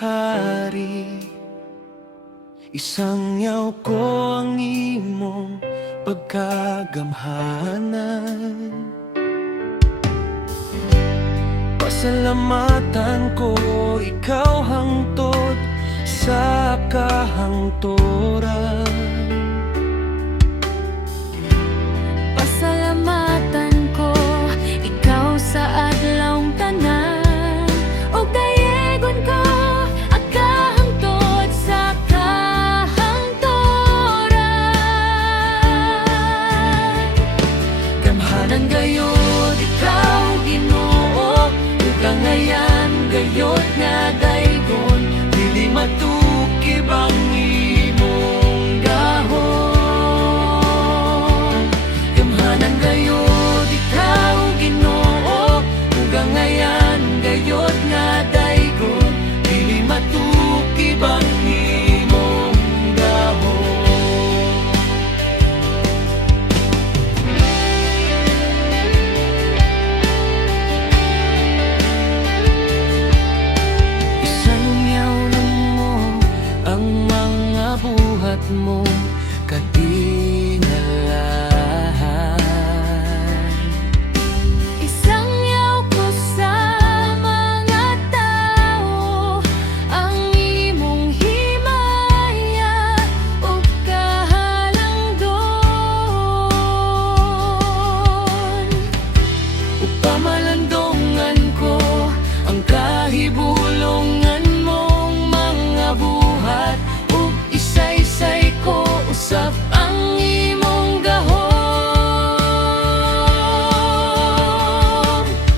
hari. Isangyaw ko ang imong pagkagamhanan. Pasalamatan ko ikaw hangtod sa kahangturan. Pasalamatan ko ikaw sa adlawng tanan, ug dayegon ko ang kahangtod sa kahangturan. Gamhanan gayud ikaw Ginoo, ug kangayan gayud nga daygon, dili matukib ang imong gahom. Gamhanan gayud ikaw Ginoo, ug kangayan gayud nga daygon, dili matukib ang imong gahom. Isangyaw lang mo ang mga buhat mo katingalahan. Isangyaw ko sa mga tao ang imong himaya ug kahalangdon, Ug pamalandongan ko ang kahibulongan mong mga buhat, ug isay-say ko usab ang imong gahom.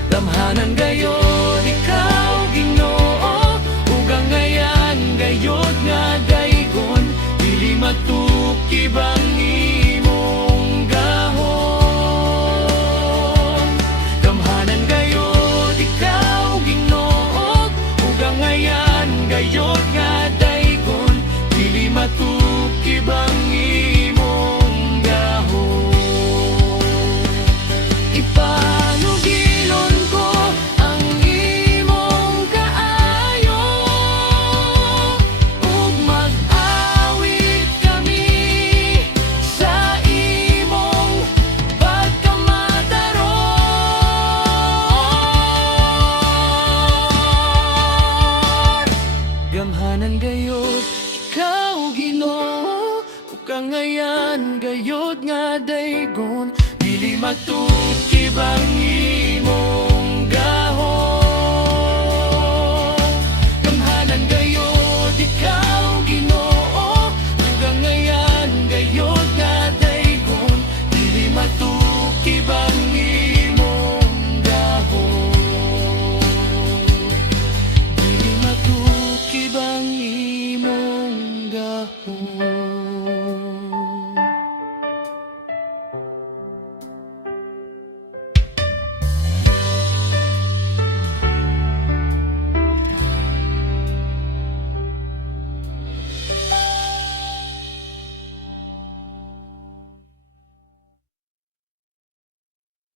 Damhanan gayud ikaw Ginoo, ug kangayan gayud nga daygon, dili matukib ang imong gahom. Damhanan gayud ikaw Ginoo, ug kangayan gayud nga daygon, dili matukib ang imong gahom. Ipanugilon ko ang imong kaayo, ug mag-awit kami sa imong pagkamataron. Gamhanan gayud ikaw Ginoo, ug kangayan gayud nga daygon, dili matukib ang imong